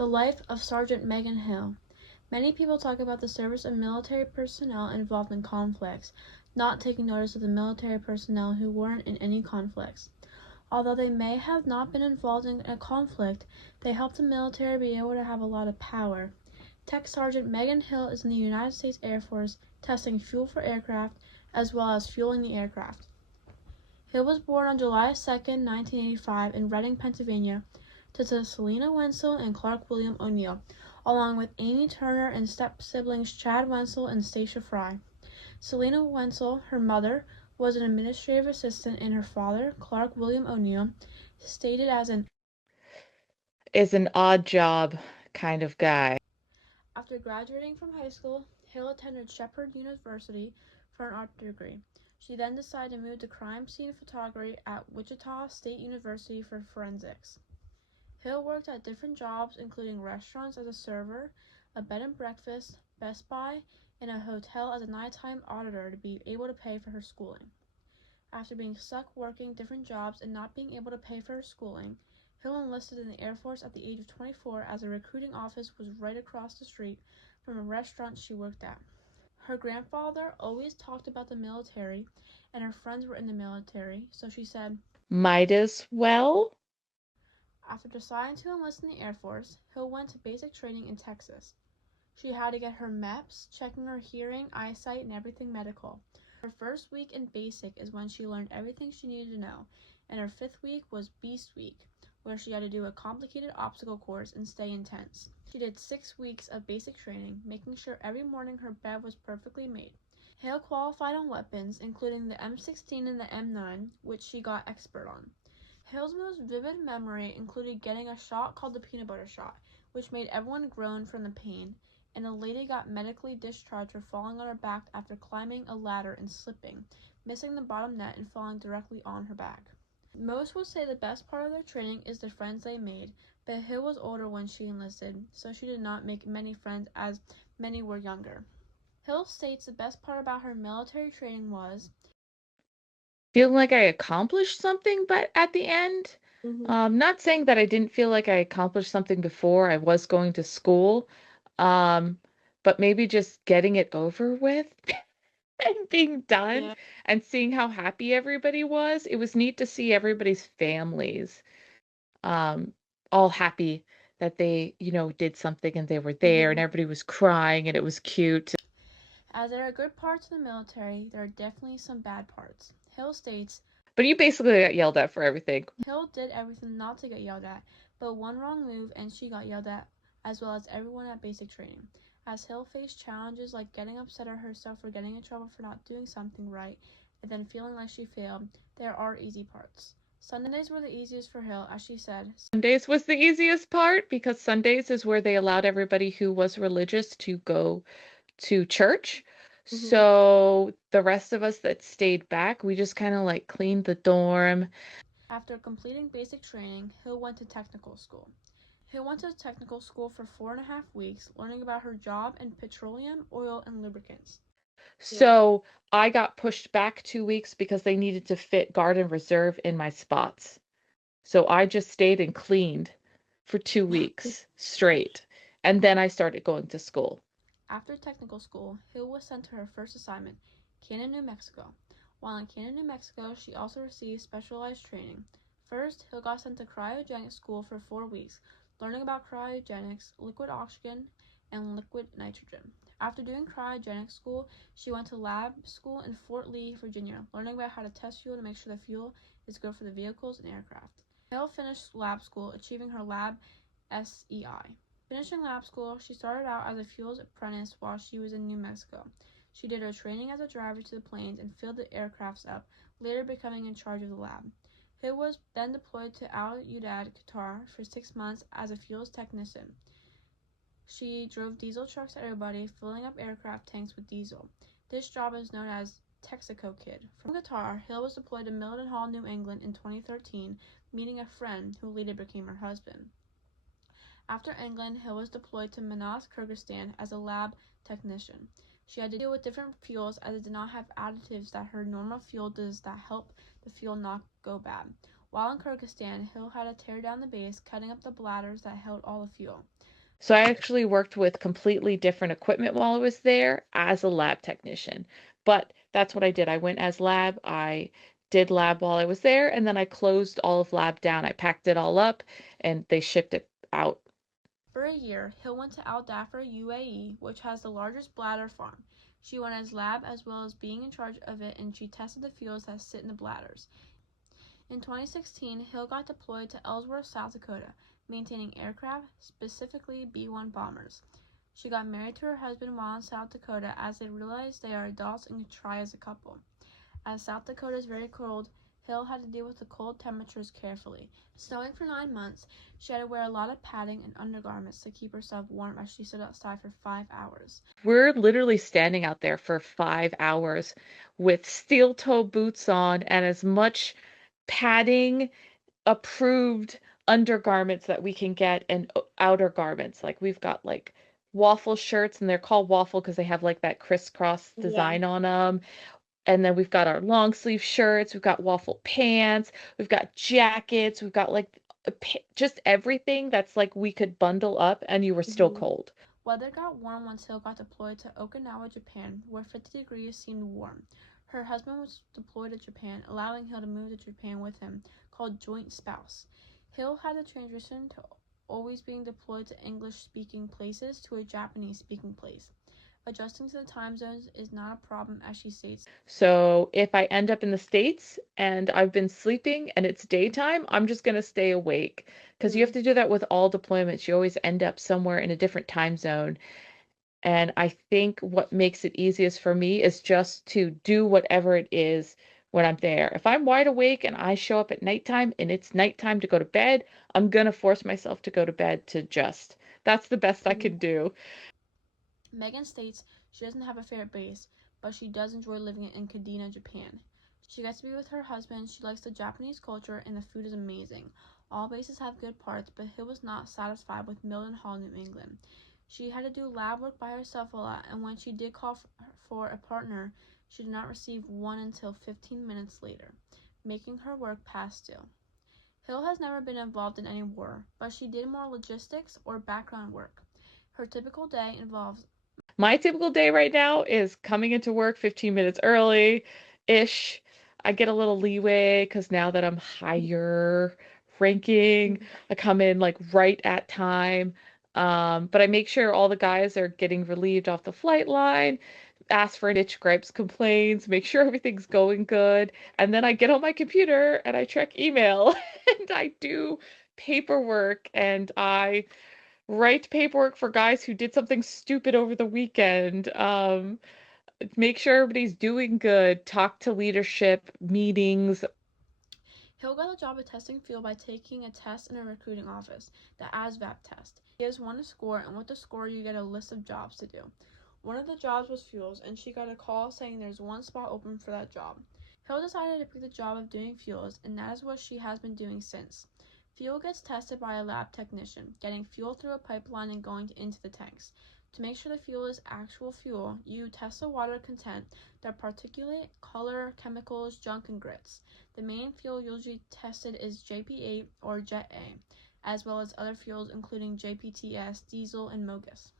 The life of Sergeant Megan Hill. Many people talk about the service of military personnel involved in conflicts, not taking notice of the military personnel who weren't in any conflicts. Although they may have not been involved in a conflict, they helped the military be able to have a lot of power. Tech Sergeant Megan Hill is in the United States Air Force testing fuel for aircraft as well as fueling the aircraft. Hill was born on July 2, 1985 in Reading, Pennsylvania, to Selena Wenzel and Clark William O'Neill, along with Amy Turner and step-siblings Chad Wenzel and Stacia Fry. Selena Wenzel, her mother, was an administrative assistant, and her father, Clark William O'Neill, stated as an is an odd job kind of guy. After graduating from high school, Hill attended Shepherd University for an art degree. She then decided to move to crime scene photography at Wichita State University for forensics. Hill worked at different jobs, including restaurants as a server, a bed and breakfast, Best Buy, and a hotel as a nighttime auditor to be able to pay for her schooling. After being stuck working different jobs and not being able to pay for her schooling, Hill enlisted in the Air Force at the age of 24 as a recruiting office was right across the street from a restaurant she worked at. Her grandfather always talked about the military, and her friends were in the military, so she said, Might as well. after deciding to enlist in the Air Force, Hill went to basic training in Texas. She had to get her MEPS, checking her hearing, eyesight, and everything medical. Her first week in basic is when she learned everything she needed to know, and her 5th week was Beast Week, where she had to do a complicated obstacle course and stay intense. She did 6 weeks of basic training, making sure every morning her bed was perfectly made. Hale qualified on weapons, including the M16 and the M9, which she got expert on. Hale's most vivid memory included getting a shot called the peanut butter shot, which made everyone groan from the pain, and a lady got medically discharged for falling on her back after climbing a ladder and slipping, missing the bottom net and falling directly on her back. Most would say the best part of their training is the friends they made, but Hill was older when she enlisted, so she did not make many friends as many were younger. Hill states the best part about her military training was Feeling like I accomplished something, but at the end, not saying that I didn't feel like I accomplished something before I was going to school, um, but maybe just getting it over with and being done Yeah. and seeing how happy everybody was. It was neat to see everybody's families um, all happy that they, did something and they were there and everybody was crying and it was cute. As there are good parts of the military, there are definitely some bad parts. Hill states, But you basically got yelled at for everything. Hill did everything not to get yelled at, but one wrong move and she got yelled at, as well as everyone at basic training. As Hill faced challenges like getting upset at herself for getting in trouble for not doing something right, and then feeling like she failed, there are easy parts. Sundays were the easiest for Hill, as she said. Sundays was the easiest part because Sundays is where they allowed everybody who was religious to go to church. So the rest of us that stayed back, we just kind of like cleaned the dorm. After completing basic training, Hill went to technical school. Hill went to technical school for 4.5 weeks, learning about her job in petroleum, oil, and lubricants. So I got pushed back 2 weeks because they needed to fit guard and reserve in my spots. So I just stayed and cleaned for 2 weeks straight. And then I started going to school. After technical school, Hill was sent to her first assignment, Canton, New Mexico. While in Canton, New Mexico, she also received specialized training. First, Hill got sent to cryogenics school for 4 weeks, learning about cryogenics, liquid oxygen, and liquid nitrogen. After doing cryogenics school, she went to lab school in Fort Lee, Virginia, learning about how to test fuel to make sure the fuel is good for the vehicles and aircraft. Hill finished lab school, achieving her lab SEI. Finishing lab school, she started out as a fuels apprentice while she was in New Mexico. She did her training as a driver to the planes and filled the aircrafts up, later becoming in charge of the lab. Hill was then deployed to Al Udeid, Qatar for 6 months as a fuels technician. She drove diesel trucks at everybody, filling up aircraft tanks with diesel. This job is known as Texaco Kid. From Qatar, Hill was deployed to Mildenhall, New England in 2013, meeting a friend who later became her husband. After England, Hill was deployed to Manas, Kyrgyzstan as a lab technician. She had to deal with different fuels as it did not have additives that her normal fuel does that help the fuel not go bad. While in Kyrgyzstan, Hill had to tear down the base, cutting up the bladders that held all the fuel. So I actually worked with completely different equipment while I was there as a lab technician. But that's what I did. I went as lab. I did lab while I was there, and then I closed all of lab down. I packed it all up and they shipped it out. For a year, Hill went to Al Dhafar, UAE, which has the largest bladder farm. She went as lab as well as being in charge of it, and she tested the fuels that sit in the bladders. In 2016, Hill got deployed to Ellsworth, South Dakota, maintaining aircraft, specifically B-1 bombers. She got married to her husband while in South Dakota as they realized they are adults and can try as a couple. As South Dakota is very cold, Hill had to deal with the cold temperatures carefully. Snowing for 9 months, she had to wear a lot of padding and undergarments to keep herself warm as she stood outside for 5 hours. We're literally standing out there for 5 hours with steel toe boots on and as much padding approved undergarments that we can get and outer garments. Like we've got like waffle shirts and they're called waffle because they have like that crisscross Yeah. design on them. And then we've got our long sleeve shirts, we've got waffle pants, we've got jackets, we've got like just everything that's like we could bundle up and you were still Mhm. cold. Weather got warm once Hill got deployed to Okinawa, Japan, where 50 degrees seemed warm. Her husband was deployed to Japan, allowing Hill to move to Japan with him, called joint spouse. Hill had to transition to always being deployed to English-speaking places to a Japanese-speaking place. Adjusting to the time zones is not a problem, as she states. So if I end up in the States and I've been sleeping and it's daytime, I'm just going to stay awake because you have Mm. to do that with all deployments. You always end up somewhere in a different time zone. And I think what makes it easiest for me is just to do whatever it is when I'm there. If I'm wide awake and I show up at nighttime and it's nighttime to go to bed, I'm gonna force myself to go to bed to just. That's the best I Mhm. can do. Megan states she doesn't have a favorite base, but she does enjoy living in Kadena, Japan. She gets to be with her husband, she likes the Japanese culture, and the food is amazing. All bases have good parts, but Hill was not satisfied with Mildenhall, New England. She had to do lab work by herself a lot, and when she did call for a partner, she did not receive one until 15 minutes later, making her work past due. Hill has never been involved in any war, but she did more logistics or background work. Her typical day involves My typical day right now is coming into work 15 minutes early ish. I get a little leeway because now that I'm higher ranking, I come in like right at time. But I make sure all the guys are getting relieved off the flight line, ask for itch gripes complaints, make sure everything's going good. And then I get on my computer and I check email and I do paperwork and I write paperwork for guys who did something stupid over the weekend. Make sure everybody's doing good. Talk to leadership meetings. Hill got the job of testing fuel by taking a test in a recruiting office, the ASVAB test. He gives one a score, and with the score, you get a list of jobs to do. One of the jobs was fuels, and she got a call saying there's one spot open for that job. Hill decided to pick the job of doing fuels, and that is what she has been doing since. Fuel gets tested by a lab technician, getting fuel through a pipeline and going into the tanks. To make sure the fuel is actual fuel, you test the water content, the particulate, color, chemicals, junk, and grits. The main fuel usually tested is JP8 or Jet A, as well as other fuels including JPTS, diesel, and MOGAS.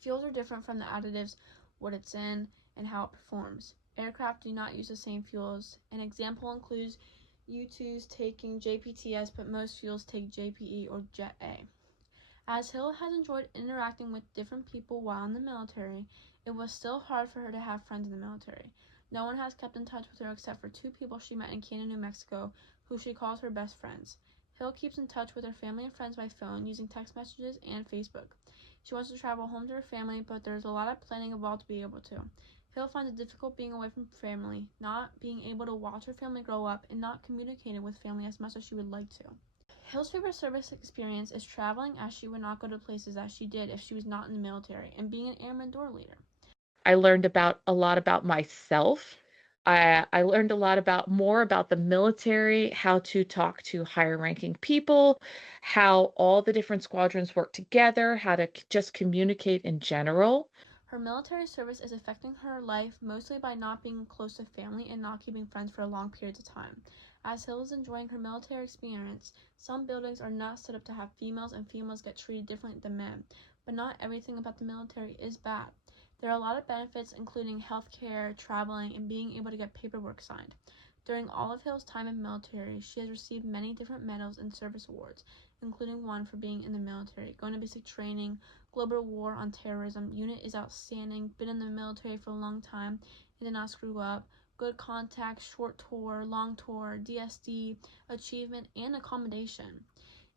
Fuels are different from the additives, what it's in, and how it performs. Aircraft do not use the same fuels. An example includes U-2s taking JPTS, but most fuels take JPE or Jet A. As Hill has enjoyed interacting with different people while in the military, it was still hard for her to have friends in the military. No one has kept in touch with her except for two people she met in Canton, New Mexico, who she calls her best friends. Hill keeps in touch with her family and friends by phone using text messages and Facebook. She wants to travel home to her family, but there's a lot of planning involved to be able to. Hill finds it difficult being away from family, not being able to watch her family grow up, and not communicating with family as much as she would like to. Hill's favorite service experience is traveling, as she would not go to places that she did if she was not in the military, and being an airman door leader. I learned about a lot about myself. I learned a lot about more about the military, how to talk to higher ranking people, how all the different squadrons work together, how to just communicate in general. Her military service is affecting her life mostly by not being close to family and not keeping friends for long periods of time. As Hill is enjoying her military experience, some buildings are not set up to have females and females get treated differently than men, but not everything about the military is bad. There are a lot of benefits including health care, traveling, and being able to get paperwork signed. During all of Hill's time in the military, she has received many different medals and service awards, including one for being in the military, going to basic training, global war on terrorism, unit is outstanding, been in the military for a long time, and did not screw up, good contact, short tour, long tour, DSD, achievement, and accommodation.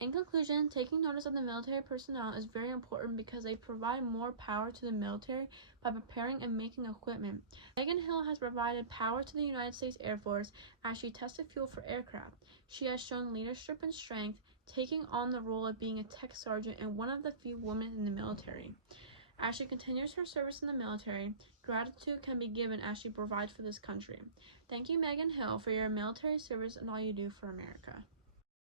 In conclusion, taking notice of the military personnel is very important because they provide more power to the military by preparing and making equipment. Megan Hill has provided power to the United States Air Force as she tested fuel for aircraft. She has shown leadership and strength, taking on the role of being a tech sergeant and one of the few women in the military. As she continues her service in the military, gratitude can be given as she provides for this country. Thank you, Megan Hill, for your military service and all you do for America.